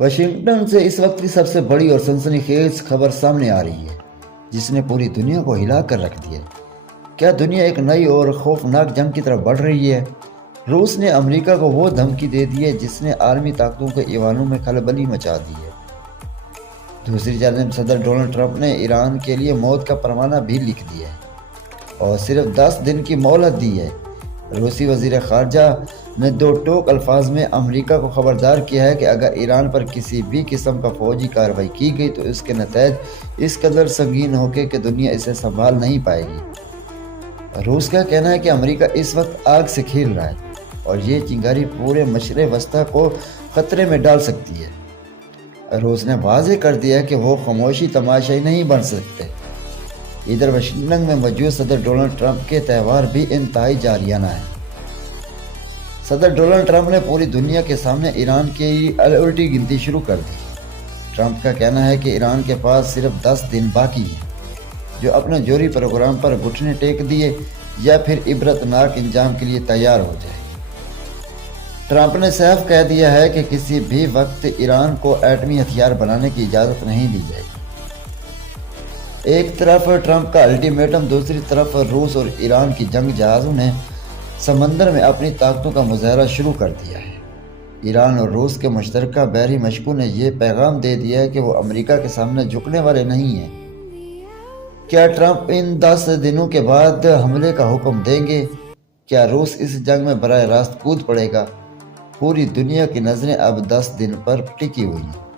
Washington سے اس وقت کی سب سے بڑی اور سنسنیخیز خبر سامنے آ رہی ہے جس نے پوری دنیا کو ہلا کر رکھ دیا۔ کیا دنیا ایک نئی اور خوفناک جنگ کی طرف بڑھ رہی ہے؟ روس نے امریکہ کو وہ دھمکی دے دی ہے جس نے عالمی طاقتوں کے ایوانوں میں کھلبلی مچا دی ہے۔ دوسری جانب صدر ڈونلڈ ٹرمپ نے ایران کے لیے موت کا پروانہ بھی لکھ دیا ہے اور صرف 10 دن کی مہلت دی ہے۔ روسی وزیر خارجہ نے دو ٹوک الفاظ میں امریکہ کو خبردار کیا ہے کہ اگر ایران پر کسی بھی قسم کا فوجی کارروائی کی گئی تو اس کے نتائج اس قدر سنگین ہوں گے کہ دنیا اسے سنبھال نہیں پائے گی۔ روس کا کہنا ہے کہ امریکہ اس وقت آگ سے کھیل رہا ہے اور یہ چنگاری پورے مشرق وسطی کو خطرے میں ڈال سکتی ہے۔ روس نے واضح کر دیا کہ وہ خاموشی تماشائی نہیں بن سکتے۔ ادھر واشنگٹن میں موجود صدر ڈونلڈ ٹرمپ کے تہوار بھی انتہائی جارحانہ ہیں۔ صدر ڈونلڈ ٹرمپ نے پوری دنیا کے سامنے ایران کی الٹی گنتی شروع کر دی۔ ٹرمپ کا کہنا ہے کہ ایران کے پاس صرف 10 دن باقی ہیں جو اپنے جوہری پروگرام پر گھٹنے ٹیک دیے یا پھر عبرتناک انجام کے لیے تیار ہو جائے۔ ٹرمپ نے صاف کہہ دیا ہے کہ کسی بھی وقت ایران کو ایٹمی ہتھیار بنانے کی اجازت نہیں دی جائے گی۔ ایک طرف ٹرمپ کا الٹیمیٹم، دوسری طرف روس اور ایران کی جنگ جہازوں نے سمندر میں اپنی طاقتوں کا مظاہرہ شروع کر دیا ہے۔ ایران اور روس کے مشترکہ بحری مشقوں نے یہ پیغام دے دیا ہے کہ وہ امریکہ کے سامنے جھکنے والے نہیں ہیں۔ کیا ٹرمپ ان 10 دنوں کے بعد حملے کا حکم دیں گے؟ کیا روس اس جنگ میں براہ راست کود پڑے گا؟ پوری دنیا کی نظریں اب 10 دن پر ٹکی ہوئی ہیں۔